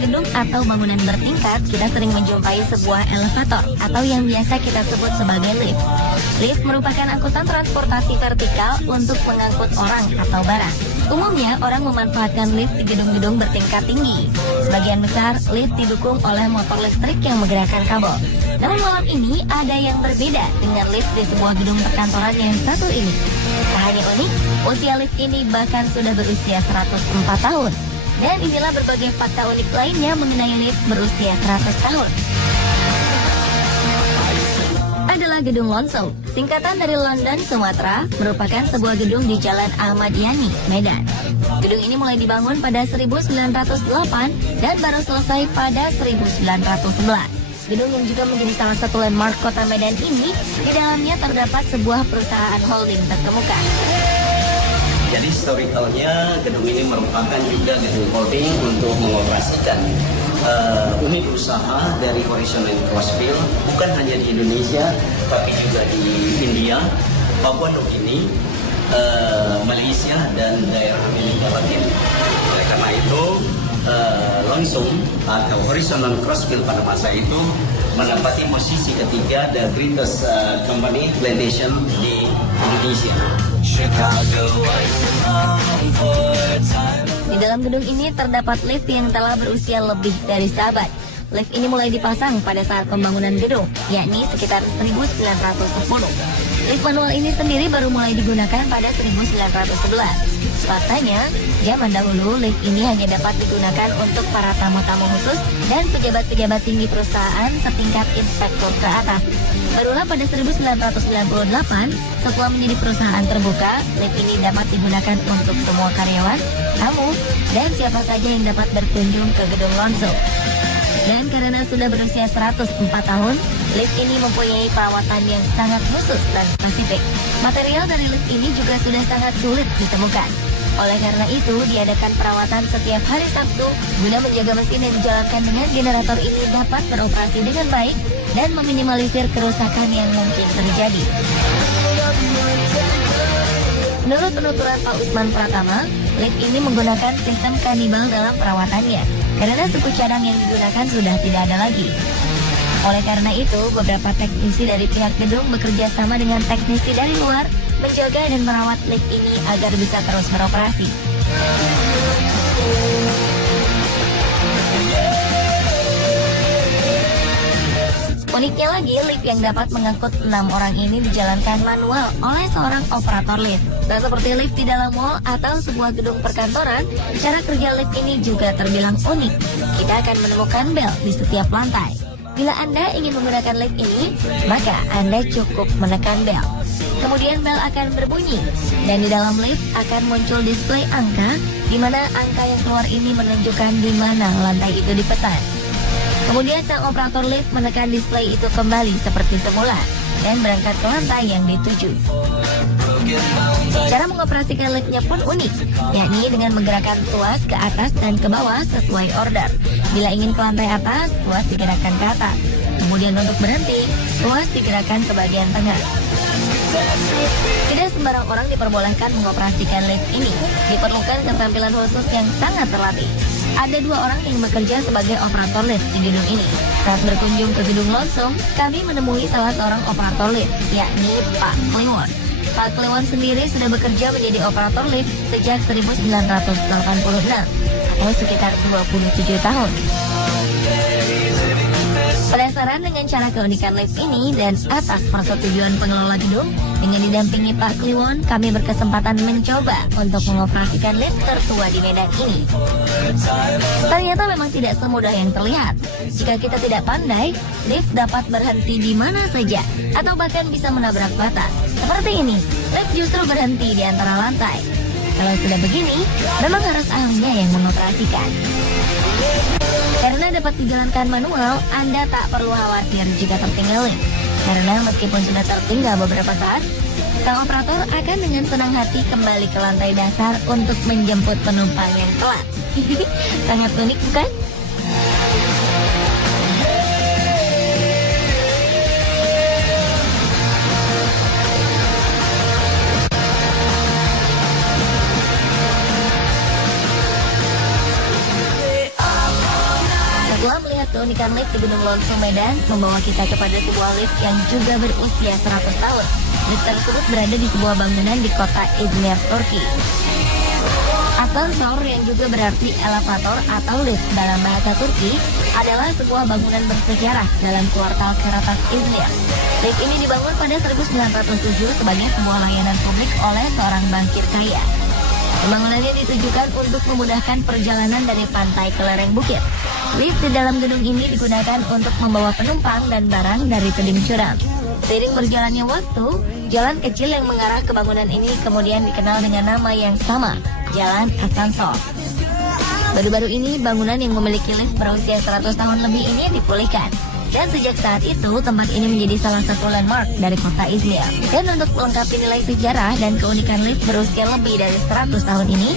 gedung atau bangunan bertingkat, kita sering menjumpai sebuah elevator atau yang biasa kita sebut sebagai lift. Lift merupakan angkutan transportasi vertikal untuk mengangkut orang atau barang. Umumnya, orang memanfaatkan lift di gedung-gedung bertingkat tinggi. Sebagian besar, lift didukung oleh motor listrik yang menggerakkan kabel. Namun malam ini, ada yang berbeda dengan lift di sebuah gedung perkantoran yang satu ini. Tak hanya unik, usia lift ini bahkan sudah berusia 104 tahun. Dan inilah berbagai fakta unik lainnya mengenai lift berusia 100 tahun. Adalah Gedung Lonsong, singkatan dari London, Sumatera, merupakan sebuah gedung di Jalan Ahmad Yani, Medan. Gedung ini mulai dibangun pada 1908 dan baru selesai pada 1911. Gedung yang juga menjadi salah satu landmark kota Medan ini, di dalamnya terdapat sebuah perusahaan holding terkemuka. Jadi historicalnya gedung ini merupakan juga gedung holding untuk mengoperasikan unit usaha dari Horizon and Crossfield, bukan hanya di Indonesia, tapi juga di India, Papua Nugini, Malaysia, dan daerah Amerika Latin. Oleh karena itu, Lonsong atau Horizon and Crossfield pada masa itu menempati posisi ketiga the greatest company plantation di Indonesia. Di dalam gedung ini terdapat lift yang telah berusia lebih dari seabad. Lift ini mulai dipasang pada saat pembangunan gedung, yakni sekitar 1910. Lift manual ini sendiri baru mulai digunakan pada 1911. Faktanya, zaman dahulu lift ini hanya dapat digunakan untuk para tamu-tamu khusus dan pejabat-pejabat tinggi perusahaan setingkat inspektur ke atas. Barulah pada 1998, setelah menjadi perusahaan terbuka, lift ini dapat digunakan untuk semua karyawan, tamu, dan siapa saja yang dapat berkunjung ke Gedung Lonsong. Dan karena sudah berusia 104 tahun, lift ini mempunyai perawatan yang sangat khusus dan spesifik. Material dari lift ini juga sudah sangat sulit ditemukan. Oleh karena itu, diadakan perawatan setiap hari Sabtu guna menjaga mesin yang dijalankan dengan generator ini dapat beroperasi dengan baik dan meminimalisir kerusakan yang mungkin terjadi. Menurut penuturan Pak Usman Pratama, lift ini menggunakan sistem kanibal dalam perawatannya karena suku cadang yang digunakan sudah tidak ada lagi. Oleh karena itu, beberapa teknisi dari pihak gedung bekerja sama dengan teknisi dari luar menjaga dan merawat lift ini agar bisa terus beroperasi. Uniknya lagi, lift yang dapat mengangkut 6 orang ini dijalankan manual oleh seorang operator lift. Tak seperti lift di dalam mall atau sebuah gedung perkantoran, cara kerja lift ini juga terbilang unik. Kita akan menemukan bel di setiap lantai. Bila Anda ingin menggunakan lift ini, maka Anda cukup menekan bel. Kemudian bel akan berbunyi, dan di dalam lift akan muncul display angka, di mana angka yang keluar ini menunjukkan di mana lantai itu dipesan. Kemudian sang operator lift menekan display itu kembali seperti semula dan berangkat ke lantai yang dituju. Cara mengoperasikan liftnya pun unik, yakni dengan menggerakkan tuas ke atas dan ke bawah sesuai order. Bila ingin ke lantai atas, tuas digerakkan ke atas. Kemudian untuk berhenti, tuas digerakkan ke bagian tengah. Tidak sembarang orang diperbolehkan mengoperasikan lift ini. Diperlukan keterampilan khusus yang sangat terlatih. Ada 2 orang yang bekerja sebagai operator lift di gedung ini. Saat berkunjung ke Gedung Lonsong, kami menemui salah seorang operator lift, yakni Pak Kliwon. Pak Kliwon sendiri sudah bekerja menjadi operator lift sejak 1986, atau sekitar 27 tahun. Penasaran dengan cara keunikan lift ini dan atas persetujuan pengelola gedung, dengan didampingi Pak Kliwon, kami berkesempatan mencoba untuk mengoperasikan lift tertua di Medan ini. Ternyata memang tidak semudah yang terlihat. Jika kita tidak pandai, lift dapat berhenti di mana saja atau bahkan bisa menabrak batas. Seperti ini, lift justru berhenti di antara lantai. Kalau sudah begini, memang harus ahlinya yang mengoperasikan. Karena dapat dijalankan manual, Anda tak perlu khawatir jika tertinggal lift. Karena meskipun sudah tertinggal beberapa saat, sang operator akan dengan senang hati kembali ke lantai dasar untuk menjemput penumpang yang telat. Sangat unik, bukan? melihat keunikan lift di Gunung Lonsung Medan membawa kita kepada sebuah lift yang juga berusia 100 tahun. Lift tersebut berada di sebuah bangunan di kota Izmir, Turki. Asansor yang juga berarti elevator atau lift dalam bahasa Turki adalah sebuah bangunan bersejarah dalam kuartal Karatas Izmir. Lift ini dibangun pada 1907 sebagai sebuah layanan publik oleh seorang bankir kaya. Pembangunannya ditujukan untuk memudahkan perjalanan dari pantai ke lereng bukit. Lift di dalam gedung ini digunakan untuk membawa penumpang dan barang dari tebing curam. Seiring berjalannya waktu, jalan kecil yang mengarah ke bangunan ini kemudian dikenal dengan nama yang sama, Jalan Asansor. Baru-baru ini, bangunan yang memiliki lift berusia 100 tahun lebih ini dipulihkan. Dan sejak saat itu, tempat ini menjadi salah satu landmark dari kota Izmir. Dan untuk melengkapi nilai sejarah dan keunikan lift berusia lebih dari 100 tahun ini,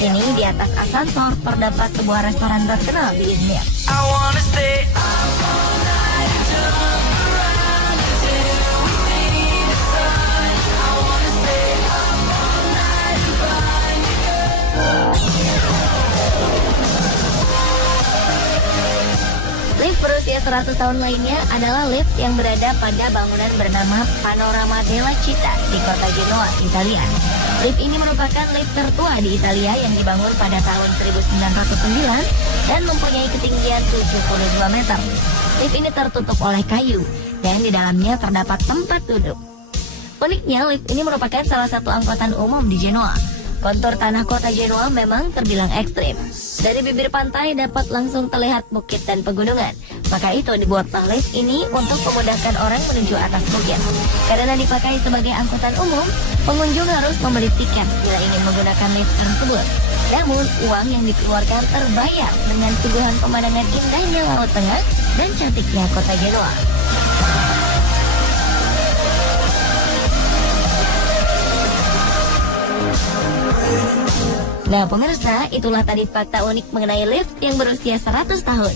di atas asansor terdapat sebuah restoran terkenal di Izmir. Lift berusia 100 tahun lainnya adalah lift yang berada pada bangunan bernama Panorama della Città di kota Genoa, Italia. Lift ini merupakan lift tertua di Italia yang dibangun pada tahun 1909 dan mempunyai ketinggian 72 meter. Lift ini tertutup oleh kayu dan di dalamnya terdapat tempat duduk. Uniknya, lift ini merupakan salah satu angkutan umum di Genoa. Kontur tanah kota Genoa memang terbilang ekstrim. Dari bibir pantai dapat langsung terlihat bukit dan pegunungan. Maka itu dibuatlah lift ini untuk memudahkan orang menuju atas bukit. Karena dipakai sebagai angkutan umum, pengunjung harus membeli tiket bila ingin menggunakan lift tersebut. Namun, uang yang dikeluarkan terbayar dengan suguhan pemandangan indahnya Laut Tengah dan cantiknya kota Genoa. Nah pemirsa, itulah tadi fakta unik mengenai lift yang berusia 100 tahun.